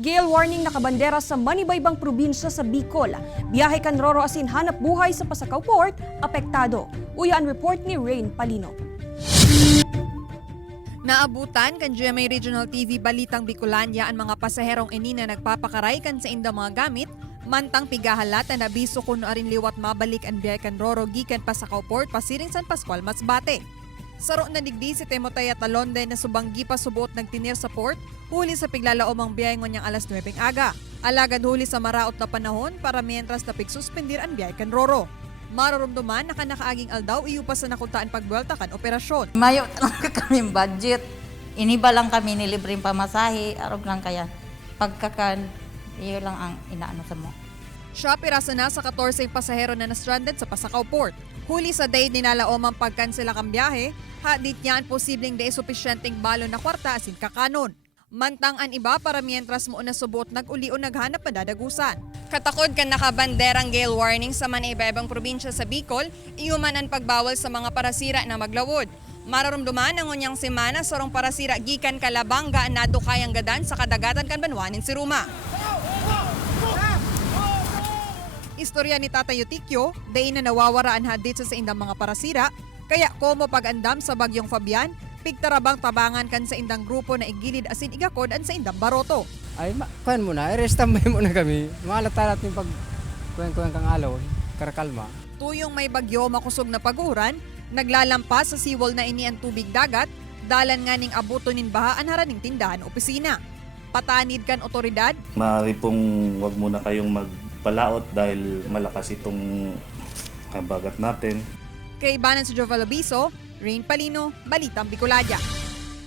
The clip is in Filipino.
Gale warning nakabandera sa manibaybang probinsya sa Bicol. Biyahe kan Roro asin hanap buhay sa Pasakaw Port, apektado. Uyan report ni Rain Palino. Naabutan kan GMA Regional TV Balitang Bicolania ang mga pasaherong ini na nagpapakaray kan sa indang mga gamit, mantang pigahalata na biso kuno arin liwat mabalik ang biyahe kan Roro gikan Pasakaw Port pasiring San Pascual Masbate. Saro na digdi si Timotaya Talonde na subanggi pa subuot nagtinir sa port, huli sa piglalaom ang biyahe ngonyang alas 9 aga. Alagad huli sa maraot na panahon para mientras tapig suspendir ang biyahe kan Roro. Maroromduman na kanakaaging aldaw iyo pa sa nakultaan pagbuelta kan operasyon. Mayo talaga kami budget. Iniba lang kami nilibreng pamasahe, arog lang kaya. Pagkakan, iyo lang ang inaano sa mo. Siya pirasa na sa 14 pasahero na na-stranded sa Pasakaw Port. Huli sa day ninalaom ang pagkansela kang biyahe, hadit niya ang posibleng de supisyenteng balo na kwarta asin kakanon. Mantang an iba para mientras mo na subot nag-uli o naghanap na dadagusan. Katakod kan nakabanderang gale warning sa manibaybang probinsya sa Bicol, iyuman ang pagbawal sa mga parasira na maglawod. Mararumduman ang unyang semana sorong parasira gikan Kalabanga na dukayang gadan sa kadagatan kan Banwanin si Ruma. Istorya ni Tatay Yutikyo, day na nawawaraan hadit sa indang mga parasira, kaya komo pag-andam sa bagyong Fabian, pigtarabang tabangan kan sa indang grupo na igilid asin igakod an sa indang baroto. Ay, kuhan mo na, i-restambay mo na kami. Malatalat yung pag-kuhan kang alaw, karakalma. Tuyong may bagyo makusog na paguran, naglalampas sa siwol na ini ang tubig dagat, dalan nga ning abuto nin baha an haraning tindahan opisina. Patanid kan otoridad. Maaari pong wag muna kayong magpalaot dahil malakas itong bagat natin. Kay Banan si Jovel Abiso, Rain Palino, Balitang Bicolania.